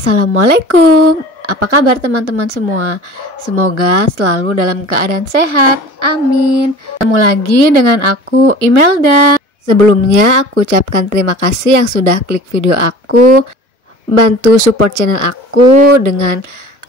Assalamualaikum. Apa kabar teman-teman semua? Semoga selalu dalam keadaan sehat. Amin. Ketemu lagi dengan aku, Imelda. Sebelumnya aku ucapkan terima kasih yang sudah klik video aku. Bantu support channel aku dengan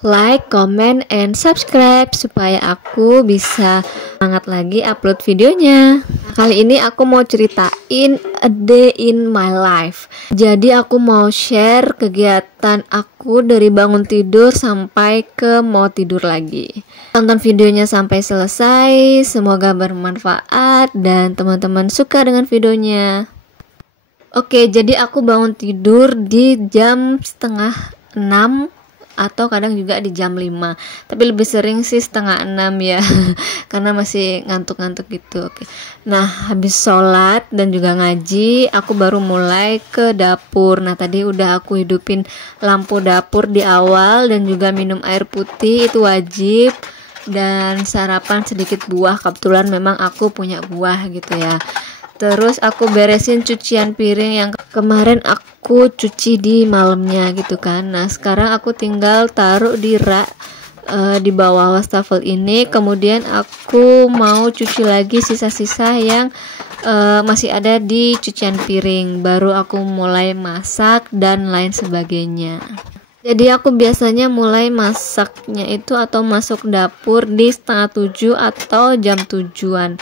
like, comment, and subscribe supaya aku bisa semangat lagi upload videonya. Kali ini aku mau ceritain a day in my life. Jadi aku mau share kegiatan aku dari bangun tidur sampai ke mau tidur lagi. Tonton videonya sampai selesai, semoga bermanfaat dan teman-teman suka dengan videonya. Oke, jadi aku bangun tidur di jam setengah 6 atau kadang juga di jam 5, tapi lebih sering sih setengah 6 ya karena masih ngantuk-ngantuk gitu. Oke. Nah, habis sholat dan juga ngaji, aku baru mulai ke dapur. Nah, tadi udah aku hidupin lampu dapur di awal dan juga minum air putih itu wajib, dan sarapan sedikit buah, kebetulan memang aku punya buah gitu ya. Terus aku beresin cucian piring yang kemarin aku cuci di malamnya gitu kan. Nah, sekarang aku tinggal taruh di rak di bawah wastafel ini. Kemudian aku mau cuci lagi sisa-sisa yang masih ada di cucian piring. Baru aku mulai masak dan lain sebagainya. Jadi aku biasanya mulai masaknya itu atau masuk dapur di setengah 7 atau jam 7-an.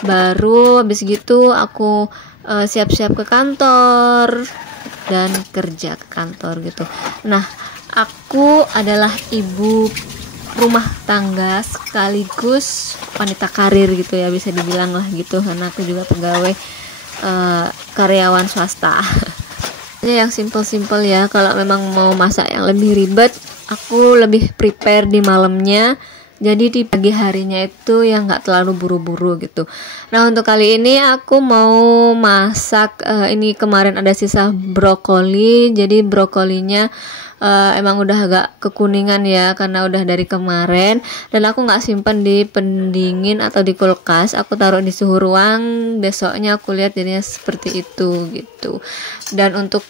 Baru habis gitu aku siap-siap ke kantor dan kerja ke kantor gitu. Nah, aku adalah ibu rumah tangga sekaligus wanita karir gitu ya, bisa dibilang lah gitu, karena aku juga pegawai karyawan swasta. Ini yang simple-simple ya. Kalau memang mau masak yang lebih ribet, aku lebih prepare di malamnya. Jadi di pagi harinya itu yang nggak terlalu buru-buru gitu. Nah, untuk kali ini aku mau masak ini kemarin ada sisa brokoli. Jadi brokolinya emang udah agak kekuningan ya karena udah dari kemarin. Dan aku nggak simpan di pendingin atau di kulkas. Aku taruh di suhu ruang. Besoknya aku lihat jadinya seperti itu gitu. Dan untuk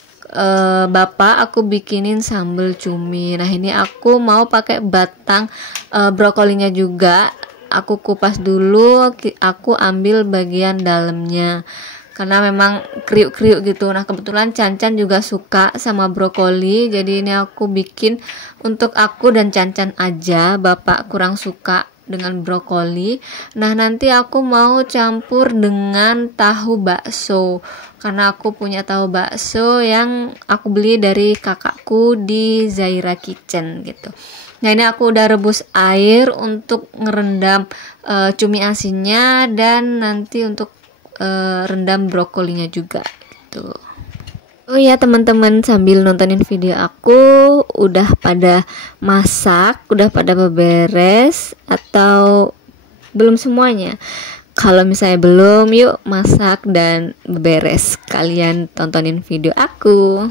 bapak aku bikinin sambal cumi. Nah, ini aku mau pakai batang brokolinya juga. Aku kupas dulu, aku ambil bagian dalamnya karena memang kriuk-kriuk gitu. Nah, kebetulan Cancan juga suka sama brokoli, jadi ini aku bikin untuk aku dan Cancan aja. Bapak kurang suka dengan brokoli. Nah, nanti aku mau campur dengan tahu bakso karena aku punya tahu bakso yang aku beli dari kakakku di Zaira Kitchen gitu. Nah, ini aku udah rebus air untuk ngerendam cumi asinnya dan nanti untuk rendam brokolinya juga gitu. Oh ya teman-teman, sambil nontonin video aku udah pada masak, udah pada beberes atau belum semuanya? Kalau misalnya belum, yuk masak dan beberes. Kalian tontonin video aku.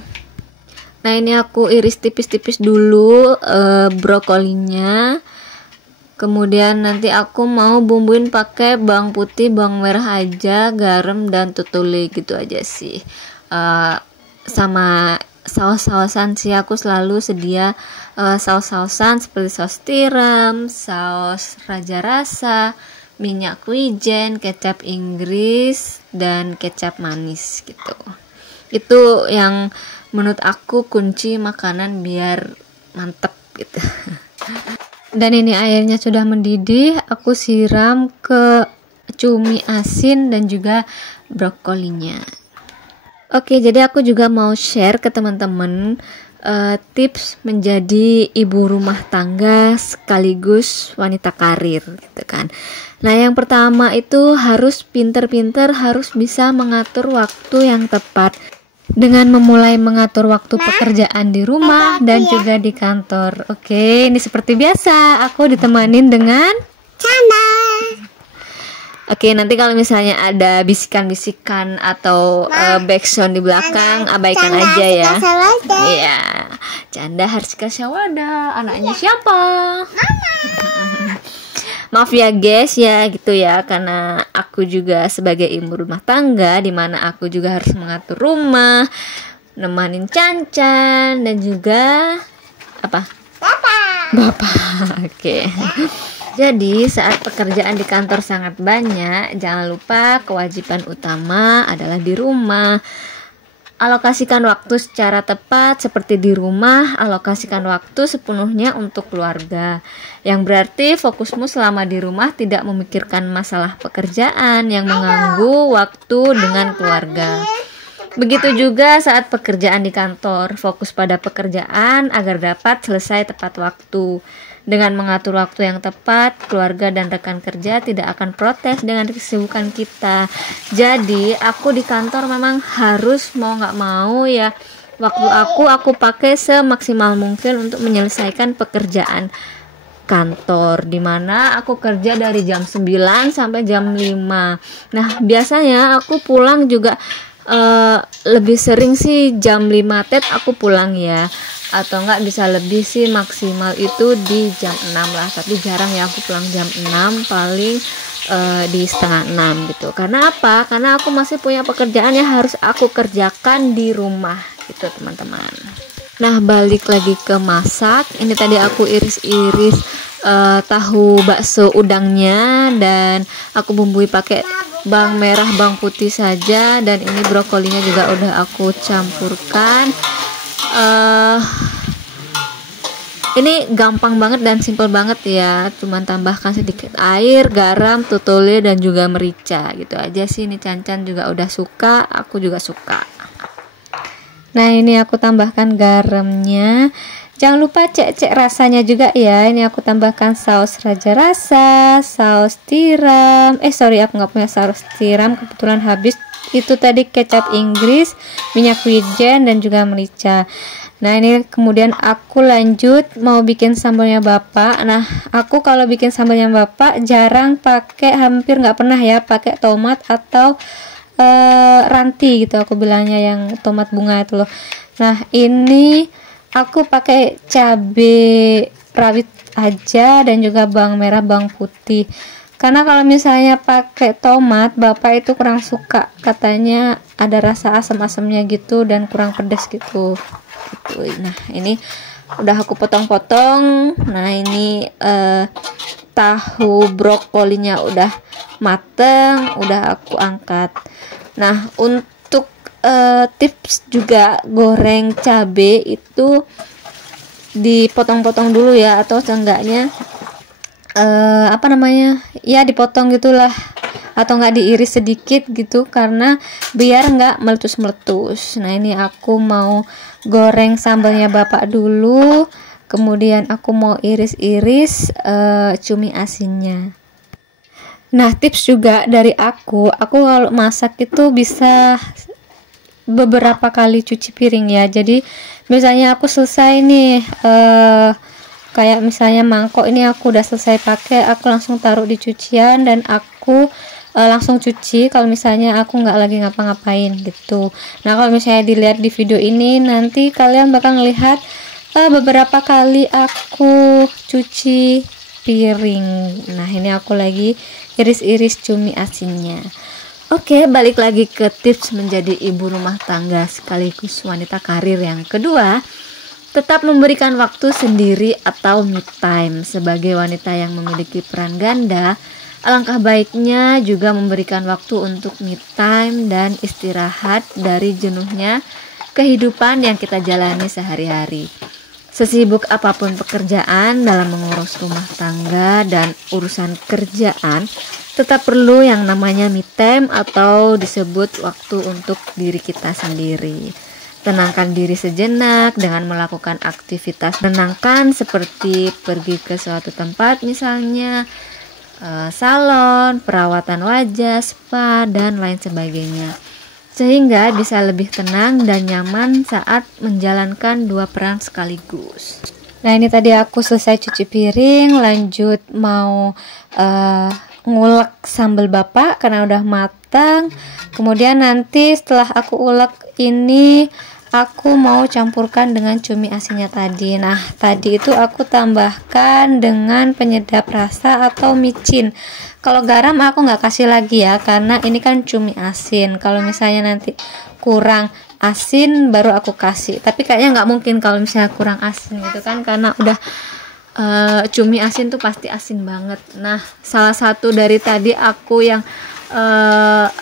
Nah, ini aku iris tipis-tipis dulu brokolinya. Kemudian nanti aku mau bumbuin pakai bawang putih, bawang merah aja, garam dan tutuli gitu aja sih. Sama saus-sausan sih, aku selalu sedia saus-sausan seperti saus tiram, saus raja rasa, minyak wijen, kecap Inggris, dan kecap manis gitu. Itu yang menurut aku kunci makanan biar mantep gitu. Dan ini airnya sudah mendidih, aku siram ke cumi asin dan juga brokolinya. Oke, jadi aku juga mau share ke teman-teman tips menjadi ibu rumah tangga sekaligus wanita karir gitu kan. Nah, yang pertama itu harus pinter-pinter, harus bisa mengatur waktu yang tepat dengan memulai mengatur waktu pekerjaan di rumah dan juga di kantor. Oke, ini seperti biasa aku ditemanin dengan Canda. Oke, nanti kalau misalnya ada bisikan-bisikan atau backsound di belakang, abaikan aja ya. Iya, Canda Harshika Syawada, anaknya siapa? Maaf ya guys ya gitu ya, karena aku juga sebagai ibu rumah tangga dimana aku juga harus mengatur rumah, nemanin Cancan dan juga Apa? Bapak. Oke. Jadi saat pekerjaan di kantor sangat banyak, jangan lupa kewajiban utama adalah di rumah. Alokasikan waktu secara tepat. Seperti di rumah, alokasikan waktu sepenuhnya untuk keluarga. Yang berarti fokusmu selama di rumah tidak memikirkan masalah pekerjaan yang mengganggu waktu dengan keluarga. Begitu juga saat pekerjaan di kantor, fokus pada pekerjaan agar dapat selesai tepat waktu. Dengan mengatur waktu yang tepat, keluarga dan rekan kerja tidak akan protes dengan kesibukan kita. Jadi, aku di kantor memang harus mau nggak mau ya, waktu aku pakai semaksimal mungkin untuk menyelesaikan pekerjaan kantor, dimana aku kerja dari jam 9 sampai jam 5. Nah, biasanya aku pulang juga lebih sering sih jam 5 aku pulang ya, atau enggak bisa lebih sih, maksimal itu di jam 6 lah, tapi jarang ya aku pulang jam 6, paling di setengah 6 gitu. Karena apa? Karena aku masih punya pekerjaan yang harus aku kerjakan di rumah gitu teman-teman. Nah, balik lagi ke masak. Ini tadi aku iris-iris tahu bakso udangnya, dan aku bumbui pakai bawang merah, bawang putih saja, dan ini brokolinya juga udah aku campurkan. Ini gampang banget dan simple banget ya, cuman tambahkan sedikit air, garam, tutole, dan juga merica gitu aja sih. Ini Cancan juga udah suka, aku juga suka. Nah, ini aku tambahkan garamnya. Jangan lupa cek rasanya juga ya. Ini aku tambahkan saus raja rasa, saus tiram. Aku nggak punya saus tiram, kebetulan habis. Itu tadi kecap Inggris, minyak wijen, dan juga merica. Nah, ini kemudian aku lanjut mau bikin sambalnya Bapak. Nah, aku kalau bikin sambalnya Bapak jarang pakai, hampir nggak pernah ya pakai tomat atau ranti gitu, aku bilangnya yang tomat bunga itu loh. Nah, ini aku pakai cabai rawit aja, dan juga bawang merah, bawang putih. Karena kalau misalnya pakai tomat, Bapak itu kurang suka, katanya ada rasa asam-asamnya gitu dan kurang pedas gitu. Nah, ini udah aku potong-potong. Nah, ini tahu brokolinya udah mateng, udah aku angkat. Nah, untuk tips juga goreng cabai itu dipotong-potong dulu ya, atau seenggaknya ya dipotong gitulah, atau enggak diiris sedikit gitu, karena biar enggak meletus-meletus. Nah, ini aku mau goreng sambalnya Bapak dulu, kemudian aku mau iris-iris cumi asinnya. Nah, tips juga dari aku kalau masak itu bisa beberapa kali cuci piring ya. Jadi misalnya aku selesai nih kayak misalnya mangkok ini aku udah selesai pakai, aku langsung taruh di cucian dan aku langsung cuci kalau misalnya aku nggak lagi ngapa-ngapain gitu. Nah, kalau misalnya dilihat di video ini, nanti kalian bakal ngelihat beberapa kali aku cuci piring. Nah, ini aku lagi iris-iris cumi asinnya. Oke, balik lagi ke tips menjadi ibu rumah tangga sekaligus wanita karir yang kedua. Tetap memberikan waktu sendiri atau me time. Sebagai wanita yang memiliki peran ganda, alangkah baiknya juga memberikan waktu untuk me time dan istirahat dari jenuhnya kehidupan yang kita jalani sehari-hari. Sesibuk apapun pekerjaan dalam mengurus rumah tangga dan urusan kerjaan, tetap perlu yang namanya me time atau disebut waktu untuk diri kita sendiri. Tenangkan diri sejenak dengan melakukan aktivitas menenangkan seperti pergi ke suatu tempat, misalnya salon, perawatan wajah, spa, dan lain sebagainya, sehingga bisa lebih tenang dan nyaman saat menjalankan dua peran sekaligus. Nah, ini tadi aku selesai cuci piring, lanjut mau ngulek sambal Bapak karena udah matang. Kemudian nanti setelah aku ulek ini, aku mau campurkan dengan cumi asinnya tadi. Nah, tadi itu aku tambahkan dengan penyedap rasa atau micin. Kalau garam aku nggak kasih lagi ya, karena ini kan cumi asin. Kalau misalnya nanti kurang asin baru aku kasih. Tapi kayaknya nggak mungkin kalau misalnya kurang asin gitu kan, karena udah cumi asin tuh pasti asin banget. Nah, salah satu dari tadi aku yang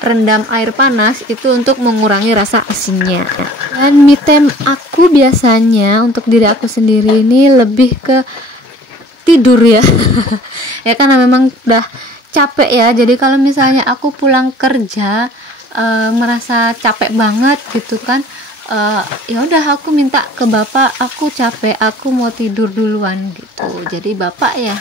rendam air panas itu untuk mengurangi rasa asinnya. Dan me time aku biasanya untuk diri aku sendiri ini lebih ke tidur ya. Ya karena memang udah capek ya, jadi kalau misalnya aku pulang kerja merasa capek banget gitu kan, ya udah aku minta ke bapak, aku capek, aku mau tidur duluan gitu. Jadi bapak ya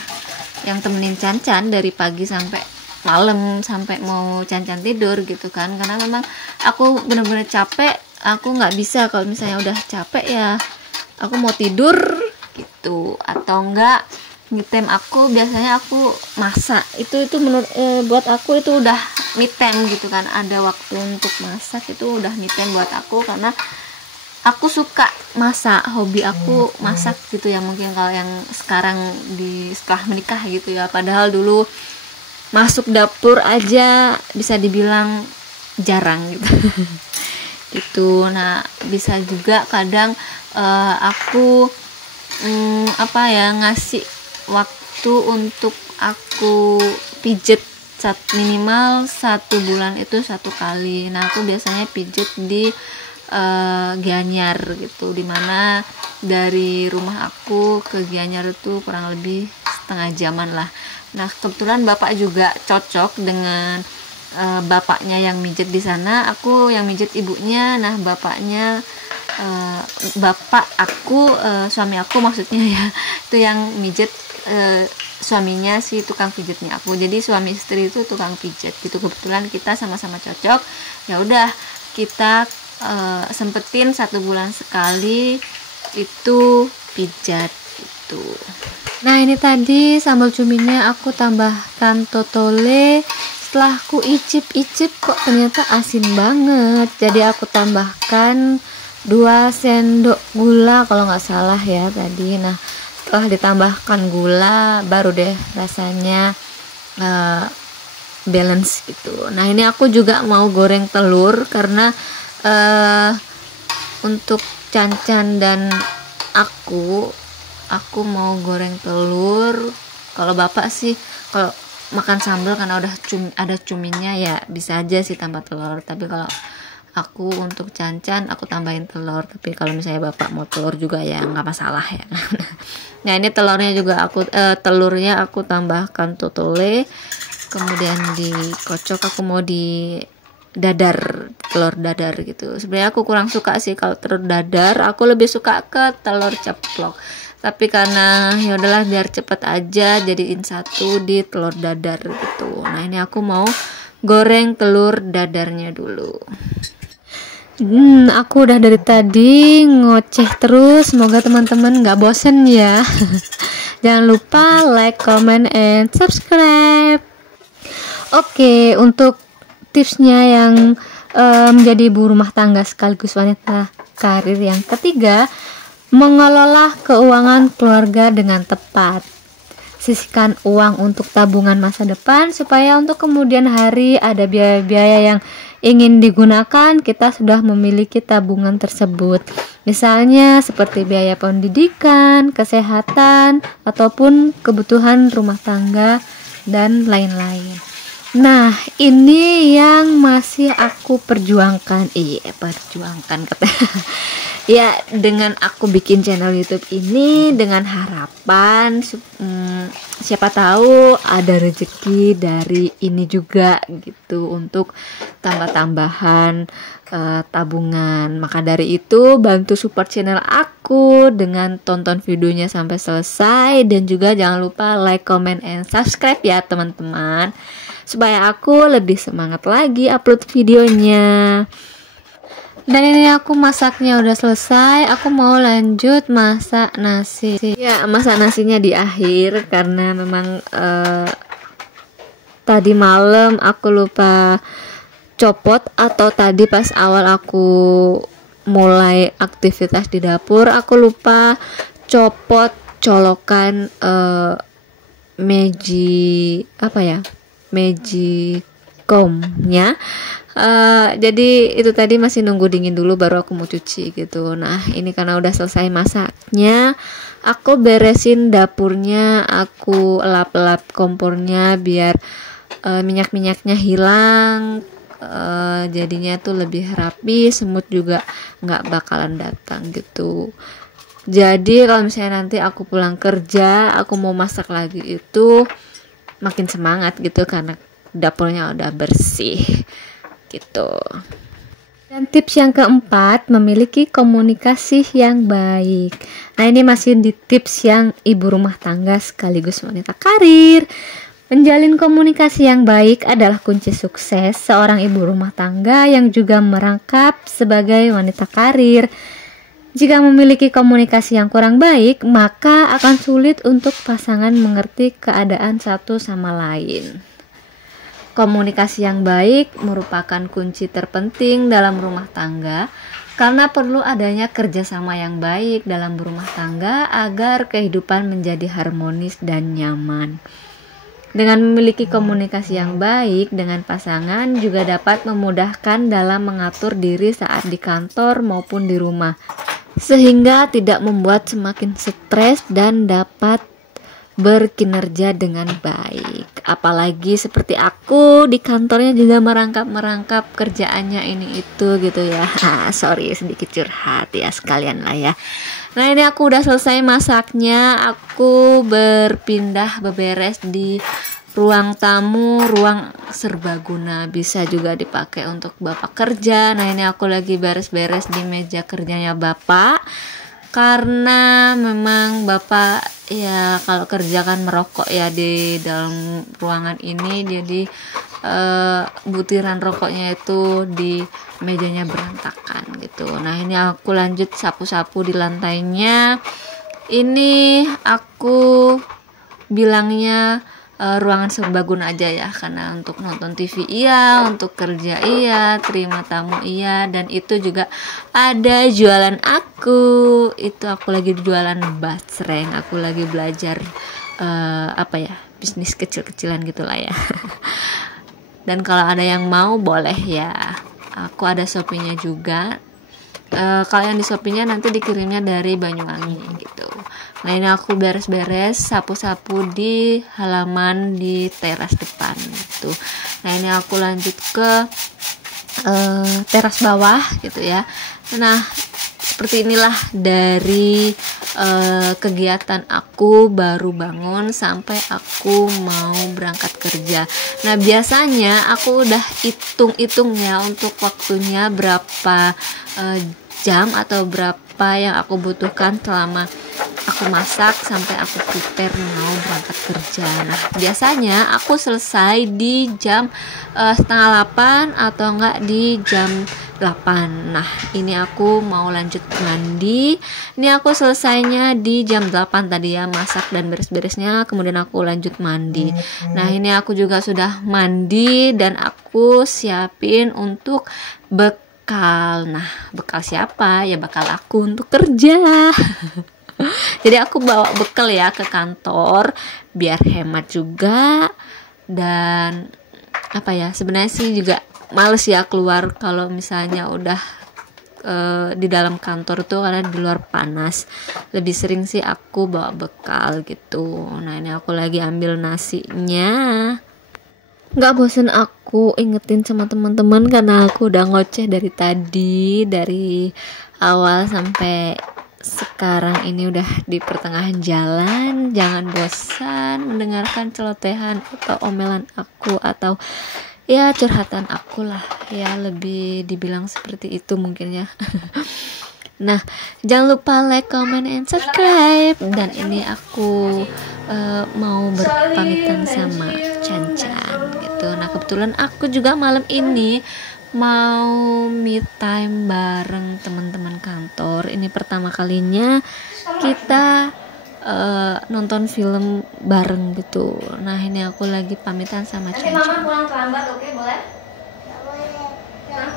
yang temenin Cancan dari pagi sampai malam, sampai mau Cancan tidur gitu kan, karena memang aku bener-bener capek. Aku nggak bisa kalau misalnya udah capek ya aku mau tidur gitu. Atau enggak, me time aku biasanya aku masak. Itu menurut buat aku itu udah me time gitu kan, ada waktu untuk masak, itu udah me time buat aku, karena aku suka masak, hobi aku masak gitu ya. Mungkin kalau yang sekarang setelah menikah gitu ya, padahal dulu masuk dapur aja bisa dibilang jarang gitu. Gitu. Nah, bisa juga kadang aku ngasih waktu untuk aku pijet minimal 1 bulan itu 1 kali. Nah, aku biasanya pijet di Gianyar gitu, dimana dari rumah aku ke Gianyar itu kurang lebih setengah jaman lah. Nah, kebetulan bapak juga cocok dengan bapaknya yang mijet di sana, aku yang mijet ibunya. Nah, bapaknya bapak aku, suami aku maksudnya ya, itu yang mijet suaminya si tukang pijetnya aku. Jadi suami istri itu tukang pijet gitu. Kebetulan kita sama-sama cocok. Ya udah, kita sempetin 1 bulan sekali itu pijat itu. Nah, ini tadi sambal cuminya aku tambahkan totole. Setelah aku icip-icip kok ternyata asin banget, jadi aku tambahkan 2 sendok gula kalau nggak salah ya tadi. Nah, setelah ditambahkan gula baru deh rasanya balance gitu. Nah, ini aku juga mau goreng telur karena untuk Cancan dan aku mau goreng telur. Kalau bapak sih kalau makan sambal karena udah ada cuminya ya bisa aja sih tambah telur. Tapi kalau aku untuk Cancan aku tambahin telur. Tapi kalau misalnya bapak mau telur juga ya nggak masalah ya. Nah, ini telurnya juga telurnya aku tambahkan totole, kemudian dikocok. Aku mau di telur dadar gitu. Sebenarnya aku kurang suka sih kalau telur dadar, aku lebih suka ke telur ceplok. Tapi karena ya udahlah biar cepet aja, jadiin satu di telur dadar gitu. Nah, ini aku mau goreng telur dadarnya dulu. Aku udah dari tadi ngoceh terus, semoga teman-teman nggak bosen ya. Jangan lupa like, comment, and subscribe. Oke, untuk tipsnya yang menjadi ibu rumah tangga sekaligus wanita karir yang ketiga, mengelola keuangan keluarga dengan tepat. Sisihkan uang untuk tabungan masa depan supaya untuk kemudian hari ada biaya-biaya yang ingin digunakan, kita sudah memiliki tabungan tersebut. Misalnya seperti biaya pendidikan, kesehatan, ataupun kebutuhan rumah tangga dan lain-lain. Nah, ini yang masih aku perjuangkan. Perjuangkan katanya. Ya, dengan aku bikin channel YouTube ini dengan harapan siapa tahu ada rezeki dari ini juga gitu untuk tambah-tambahan tabungan. Maka dari itu bantu support channel aku dengan tonton videonya sampai selesai, dan juga jangan lupa like, comment, and subscribe ya teman-teman, supaya aku lebih semangat lagi upload videonya. Dan ini aku masaknya udah selesai, aku mau lanjut masak nasi. Ya, masak nasinya di akhir karena memang tadi malam aku lupa copot, atau tadi pas awal aku mulai aktivitas di dapur aku lupa copot colokan magicomnya. Jadi itu tadi masih nunggu dingin dulu baru aku mau cuci gitu. Nah ini karena udah selesai masaknya, aku beresin dapurnya, aku elap-elap kompornya biar minyak-minyaknya hilang. Jadinya tuh lebih rapi, semut juga nggak bakalan datang gitu. Jadi kalau misalnya nanti aku pulang kerja, aku mau masak lagi itu makin semangat gitu karena dapurnya udah bersih gitu. Dan tips yang keempat, memiliki komunikasi yang baik. Nah ini masih di tips yang ibu rumah tangga sekaligus wanita karir. Menjalin komunikasi yang baik adalah kunci sukses seorang ibu rumah tangga yang juga merangkap sebagai wanita karir. Jika memiliki komunikasi yang kurang baik, maka akan sulit untuk pasangan mengerti keadaan satu sama lain. Komunikasi yang baik merupakan kunci terpenting dalam rumah tangga karena perlu adanya kerjasama yang baik dalam berumah tangga agar kehidupan menjadi harmonis dan nyaman. Dengan memiliki komunikasi yang baik dengan pasangan juga dapat memudahkan dalam mengatur diri saat di kantor maupun di rumah, sehingga tidak membuat semakin stres dan dapat berkinerja dengan baik. Apalagi seperti aku di kantornya juga merangkap kerjaannya ini itu gitu ya. Sorry sedikit curhat ya sekalian lah ya. Nah ini aku udah selesai masaknya, aku berpindah beberes di ruang tamu, ruang serbaguna, bisa juga dipakai untuk bapak kerja. Nah ini aku lagi beres-beres di meja kerjanya bapak karena memang bapak ya kalau kerja kan merokok ya di dalam ruangan ini, jadi butiran rokoknya itu di mejanya berantakan gitu. Nah ini aku lanjut sapu-sapu di lantainya. Ini aku bilangnya ruangan serbaguna aja ya, karena untuk nonton TV iya, untuk kerja iya, terima tamu iya, dan itu juga ada jualan aku. Itu aku lagi jualan basreng, aku lagi belajar bisnis kecil-kecilan gitulah ya. Dan kalau ada yang mau boleh ya, aku ada Shopee-nya juga. Kalau yang di Shopee-nya nanti dikirimnya dari Banyuwangi gitu. Nah ini aku beres-beres sapu-sapu di halaman di teras depan gitu. Nah ini aku lanjut ke teras bawah gitu ya. Nah seperti inilah dari kegiatan aku baru bangun sampai aku mau berangkat kerja. Nah biasanya aku udah hitung-hitung ya untuk waktunya berapa jam atau berapa yang aku butuhkan selama aku masak sampai aku prepare mau berangkat kerja. Nah biasanya aku selesai di jam 7:30 atau enggak di jam 8. Nah ini aku mau lanjut mandi. Ini aku selesainya di jam 8 tadi ya, masak dan beres-beresnya, kemudian aku lanjut mandi. Nah ini aku juga sudah mandi dan aku siapin untuk bekal. Nah bekal siapa? Ya bekal aku untuk kerja. Jadi aku bawa bekal ya ke kantor biar hemat juga, dan sebenarnya sih juga males ya keluar kalau misalnya udah di dalam kantor tuh, karena di luar panas. Lebih sering sih aku bawa bekal gitu. Nah ini aku lagi ambil nasinya. Nggak bosen aku ingetin sama teman-teman karena aku udah ngoceh dari tadi, dari awal sampai sekarang ini udah di pertengahan jalan. Jangan bosan mendengarkan celotehan atau omelan aku atau ya curhatan aku lah ya, lebih dibilang seperti itu mungkin ya. Nah jangan lupa like, comment, and subscribe. Dan ini aku mau berpamitan sama Chan-Chan gitu. Nah kebetulan aku juga malam ini mau me time bareng teman-teman kantor. Ini pertama kalinya kita nonton film bareng gitu. Nah ini aku lagi pamitan sama Chan-Chan. Mama pulang terlambat, oke? Boleh? Nah,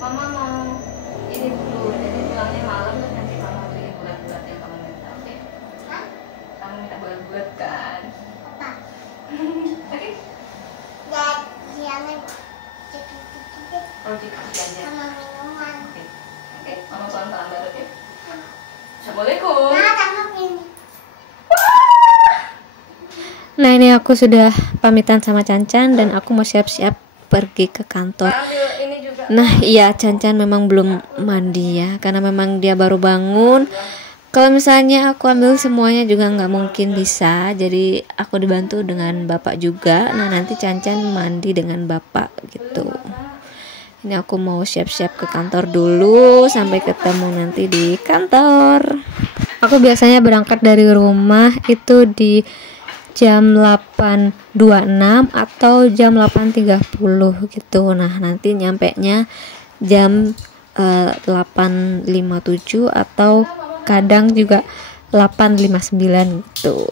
Mama mau ini dulu, jadi pulangnya malam terus nanti Mama beli bulat-bulat yang kamu minta, oke? Kamu minta bulat-bulat kan? Apa? Oke? Jangan Project kerjanya. Oke. Oke, mama pelan-pelan banget ya. Assalamualaikum. Nah, ini aku sudah pamitan sama Cancan dan aku mau siap-siap pergi ke kantor. Nah, iya, Cancan memang belum mandi ya, karena memang dia baru bangun. Kalau misalnya aku ambil semuanya juga nggak mungkin bisa, jadi aku dibantu dengan bapak juga. Nah, nanti Cancan mandi dengan bapak gitu. Ini aku mau siap-siap ke kantor dulu, sampai ketemu nanti di kantor. Aku biasanya berangkat dari rumah itu di jam 8.26 atau jam 8.30 gitu. Nah, nanti nyampenya jam 8.57 atau kadang juga 8.59 gitu.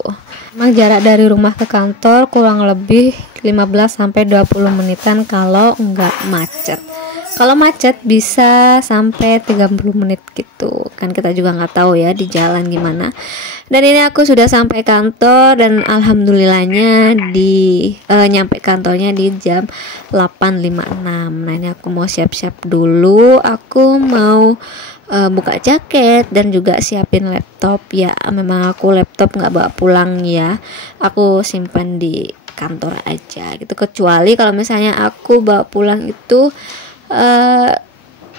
Memang jarak dari rumah ke kantor kurang lebih 15-20 menitan kalau enggak macet. Kalau macet bisa sampai 30 menit gitu. Kan kita juga nggak tahu ya di jalan gimana. Dan ini aku sudah sampai kantor dan alhamdulillahnya nyampe kantornya di jam 8.56. Nah, ini aku mau siap-siap dulu. Aku mau buka jaket dan juga siapin laptop ya. Memang aku laptop nggak bawa pulang ya, aku simpan di kantor aja gitu. Kecuali kalau misalnya aku bawa pulang itu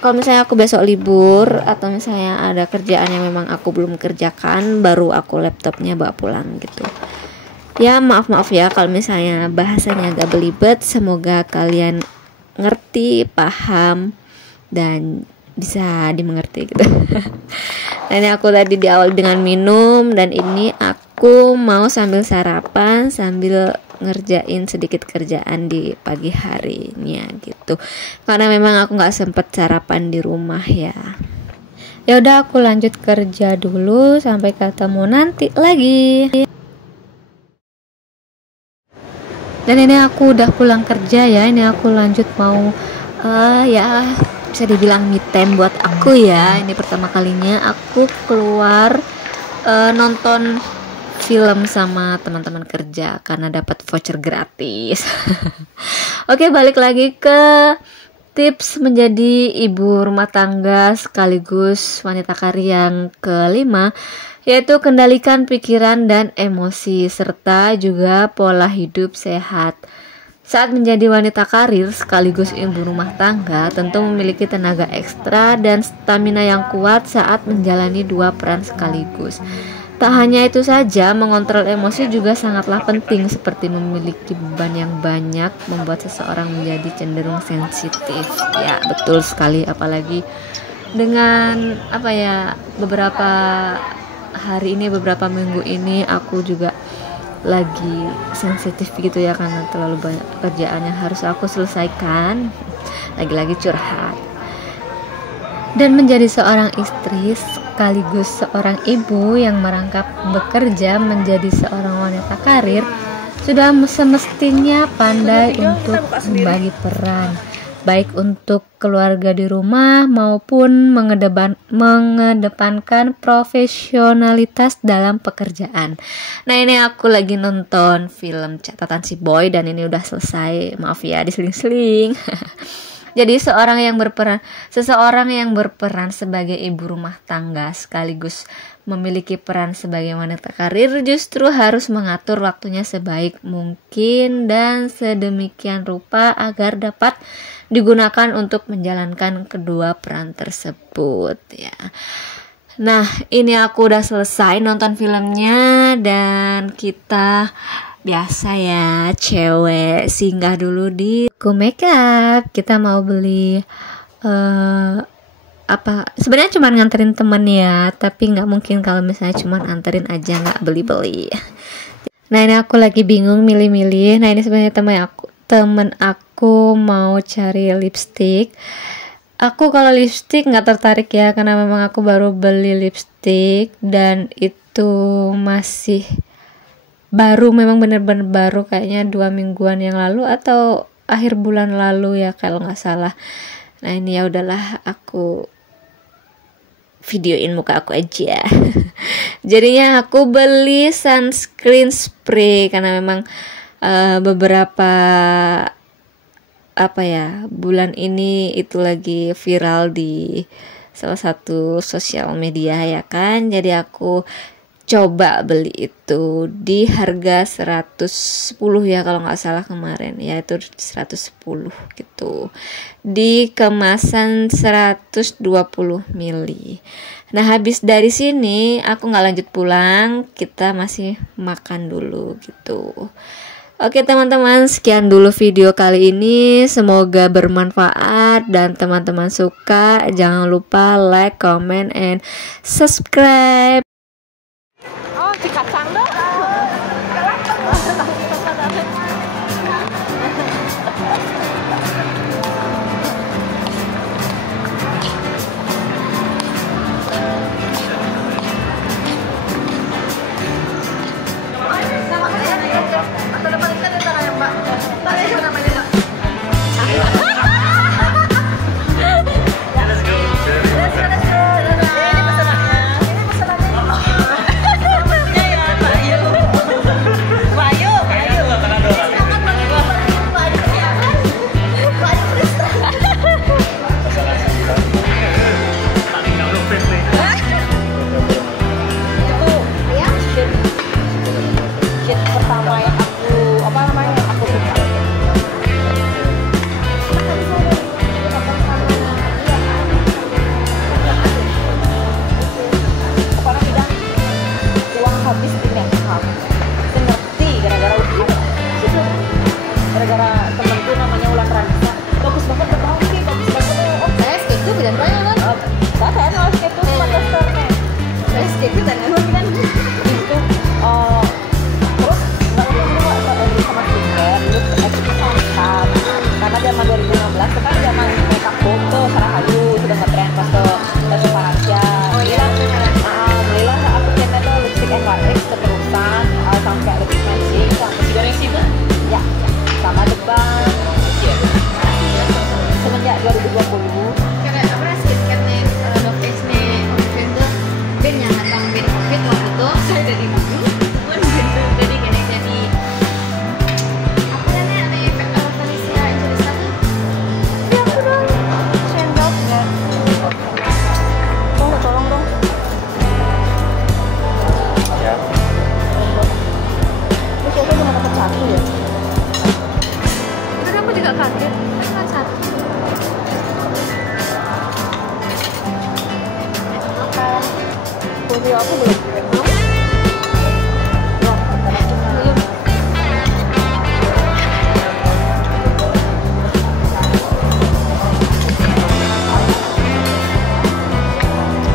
kalau misalnya aku besok libur atau misalnya ada kerjaan yang memang aku belum kerjakan, baru aku laptopnya bawa pulang gitu. Ya maaf ya kalau misalnya bahasanya agak belibet. Semoga kalian ngerti, paham, dan bisa dimengerti gitu. Nah, ini aku tadi diawali dengan minum, dan ini aku mau sambil sarapan sambil ngerjain sedikit kerjaan di pagi harinya gitu. Karena memang aku nggak sempet sarapan di rumah ya. Ya udah, aku lanjut kerja dulu, sampai ketemu nanti lagi. Dan ini aku udah pulang kerja ya. Ini aku lanjut mau ya bisa dibilang me time buat aku ya. Ini pertama kalinya aku keluar nonton film sama teman-teman kerja karena dapat voucher gratis. Oke, balik lagi ke tips menjadi ibu rumah tangga sekaligus wanita karir yang kelima, yaitu kendalikan pikiran dan emosi serta juga pola hidup sehat. Saat menjadi wanita karir sekaligus ibu rumah tangga, tentu memiliki tenaga ekstra dan stamina yang kuat saat menjalani dua peran sekaligus. Tak hanya itu saja, mengontrol emosi juga sangatlah penting, seperti memiliki beban yang banyak membuat seseorang menjadi cenderung sensitif. Ya, betul sekali, apalagi dengan beberapa hari ini, beberapa minggu ini aku juga lagi sensitif gitu ya, karena terlalu banyak pekerjaan yang harus aku selesaikan. Lagi-lagi curhat. Dan menjadi seorang istri sekaligus seorang ibu yang merangkap bekerja menjadi seorang wanita karir, sudah semestinya pandai untuk membagi peran, baik untuk keluarga di rumah maupun mengedepankan profesionalitas dalam pekerjaan. Nah, ini aku lagi nonton film Catatan Si Boy dan ini udah selesai. Maaf ya diseling-seling. Jadi seseorang yang berperan sebagai ibu rumah tangga sekaligus memiliki peran sebagai wanita karir justru harus mengatur waktunya sebaik mungkin dan sedemikian rupa agar dapat digunakan untuk menjalankan kedua peran tersebut ya. Nah, ini aku udah selesai nonton filmnya dan kita biasa ya, cewek singgah dulu di Makeup. Kita mau beli sebenarnya cuma nganterin temen ya, tapi nggak mungkin kalau misalnya cuma anterin aja nggak beli-beli. Nah, ini aku lagi bingung milih-milih. Nah, ini sebenarnya temen aku mau cari lipstick. Aku kalau lipstick nggak tertarik ya, karena memang aku baru beli lipstick dan itu masih baru, memang bener-bener baru, kayaknya 2 mingguan yang lalu atau akhir bulan lalu ya kalau nggak salah. Nah, ini ya udahlah, aku videoin muka aku aja. Jadinya aku beli sunscreen spray karena memang beberapa bulan ini itu lagi viral di salah satu sosial media ya kan. Jadi aku coba beli itu di harga 110 ya kalau nggak salah kemarin, ya itu 110 gitu, di kemasan 120 ml. Nah habis dari sini aku nggak lanjut pulang, kita masih makan dulu gitu. Oke teman-teman, sekian dulu video kali ini, semoga bermanfaat dan teman-teman suka. Jangan lupa like, comment, and subscribe. Oh, si kacang dong. Gara-gara temenku namanya Ulan Ranisa, bagus banget berbahagia, bagus banget. Oh, saya skate tuh dan banyak kan? Saya kan skate tuh masternya. Saya skate tuh dan kan itu. Terus nggak sama stiker, terus sama karena zaman 2016 itu kan zaman makeup foto Sarahayu sudah ngetren pas ke Parasia. Oh iya. Belilah aku kena tuh lipstick NYX keterusan sampai lipstick magic sampai goreng sih tuh. Ya. Sama depan semenjak 2020 karena apa skate-nya Novix nih itu ben yang ngatang ben covid waktu itu saya jadi dulu kan jadi gini jadi apa namanya Felicia Angelista tuh ya aku dong sendok ya tolong dong ya ini kayaknya cuma dapat satu ya. Aku juga kaget, kan satu. Video aku belum.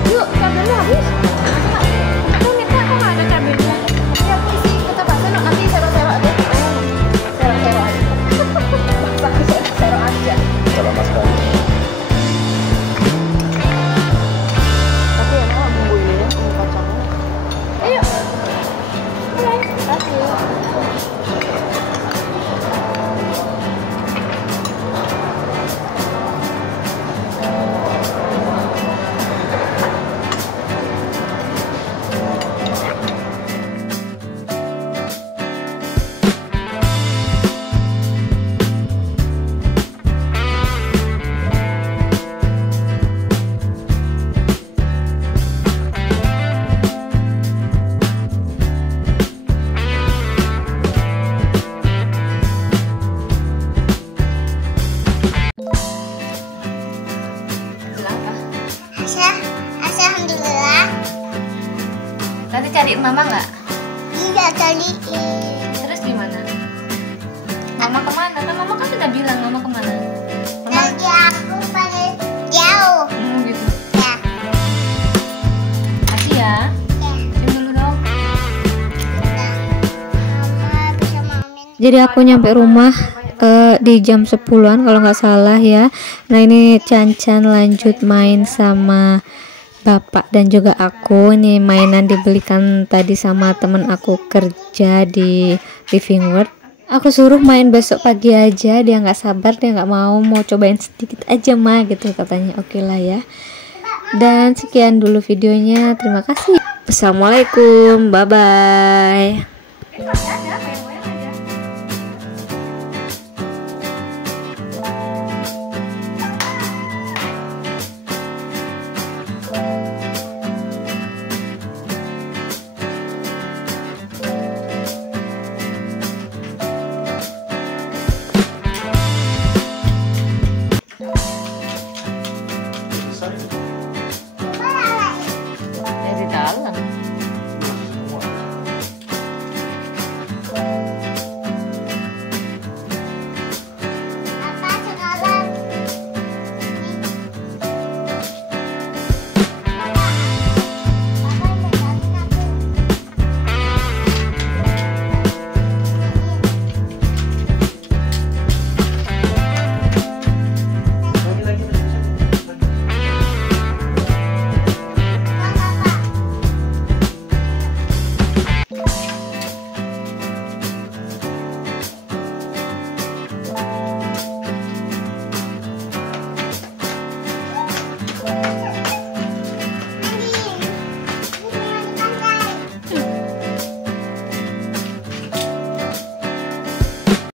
Yuk, kabelnya habis. Aku minta kok nggak ada kabelnya. Ya aku isi kita pasang nanti serok-serok deh. Serok-serok aja. Serok aja. Kalau mas kali. Tapi enak bumbu ini ya, bumbu kacangnya. Ayo. Mulai. Kasih. Alhamdulillah. Nanti cariin mama nggak? Iya cariin. Terus gimana? Mama kemana? Kan mama kan sudah bilang mama kemana? Mama Nanti aku paling jauh. gitu. Ya. Kasih ya. Ya. Cium dulu dong. Udah. Mama bisa mamin. Jadi aku nyampe rumah di jam 10-an kalau nggak salah ya. Nah ini Cancan lanjut main sama bapak dan juga aku. Ini mainan dibelikan tadi sama temen aku kerja di Living World. Aku suruh main besok pagi aja, dia nggak sabar, dia nggak mau cobain sedikit aja mah gitu katanya. Oke lah ya. Dan sekian dulu videonya, terima kasih. Assalamualaikum, bye bye.